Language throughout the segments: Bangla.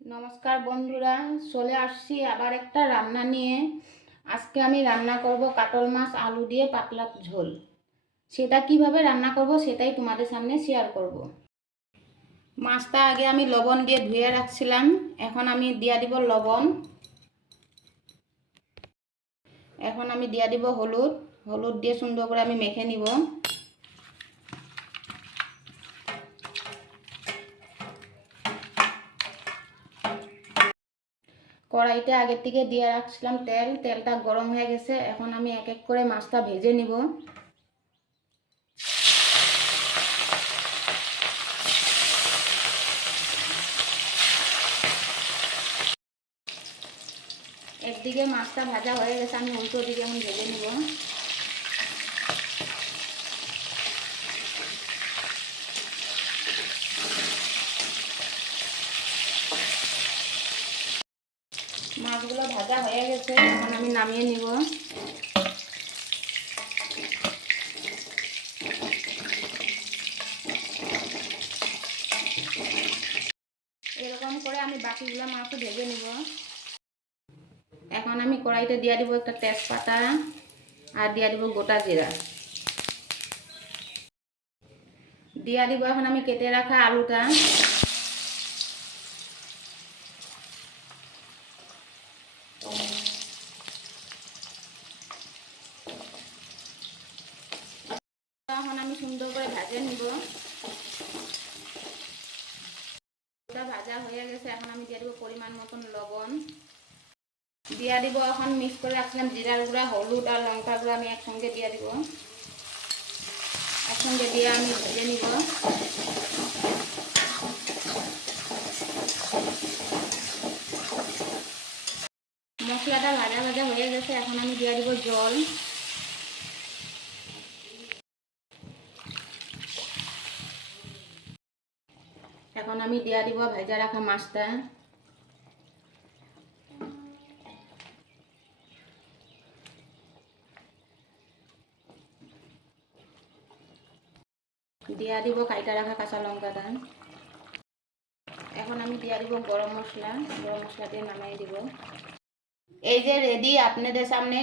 নমস্কার বন্ধুরা, চলে আসছি আবার একটা রান্না নিয়ে। আজকে আমি রান্না করব কাতল মাছ আলু দিয়ে পাতলা ঝোল। সেটা কিভাবে রান্না করব সেটাই তোমাদের সামনে শেয়ার করব। মাছটা আগে আমি লবণ দিয়ে ধুয়ে রাখছিলাম, এখন আমি দিয়ে দিব লবণ। এখন আমি দিয়ে দিব হলুদ। হলুদ দিয়ে সুন্দর করে আমি মেখে নিব। কড়াইতে আগের থেকে দিয়ে রাখছিলাম তেলটা গরম হয়ে গেছে। এখন আমি এক এক করে মাছটা ভেজে নিব। একদিকে মাছটা ভাজা হয়ে গেছে, আমি উল্টো দিকে এখন ভেজে নিব। মাছগুলো ভাজা হয়ে গেছে, এখন আমি নামিয়ে নিব। এরকম করে আমি বাকিগুলো মাছও ভেজে নিব। এখন আমি কড়াইতে দিয়ে দিব একটা তেজপাতা আর দিয়ে দিব গোটা জিরা। দিয়ে দিব এখন আমি কেটে রাখা আলুটা। এখন আমি সুন্দর করে ভেজে নিব। ভাজা হয়ে গেছে, এখন আমি দিয়ে দিব পরিমাণ মতন লবণ। দিয়ে দিব এখন মিক্স করে রাখছিলাম জিরার গুঁড়া, হলুদ আর লঙ্কা গুঁড়া আমি একসঙ্গে দিয়ে দিব। একসঙ্গে দিয়ে আমি ভেজে নিব। মশলাটা ভাজা ভাজা হয়ে গেছে, এখন আমি দিয়ে দিব জল। এখন আমি দিয়ে দিব ভেজে রাখা মাছটা। দিয়ে দিব কাইটা রাখা কাঁচা লঙ্কাটা। এখন আমি দিয়ে দিব গরম মশলা। গরম মশলা দিয়ে নামিয়ে দিব। এই যে রেডি আপনাদের সামনে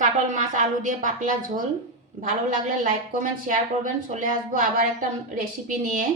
কাতল মাছ আলু দিয়ে পাতলা ঝোল। ভালো লাগলে লাইক কমেন্ট শেয়ার করবেন। চলে আসবো আবার একটা রেসিপি নিয়ে।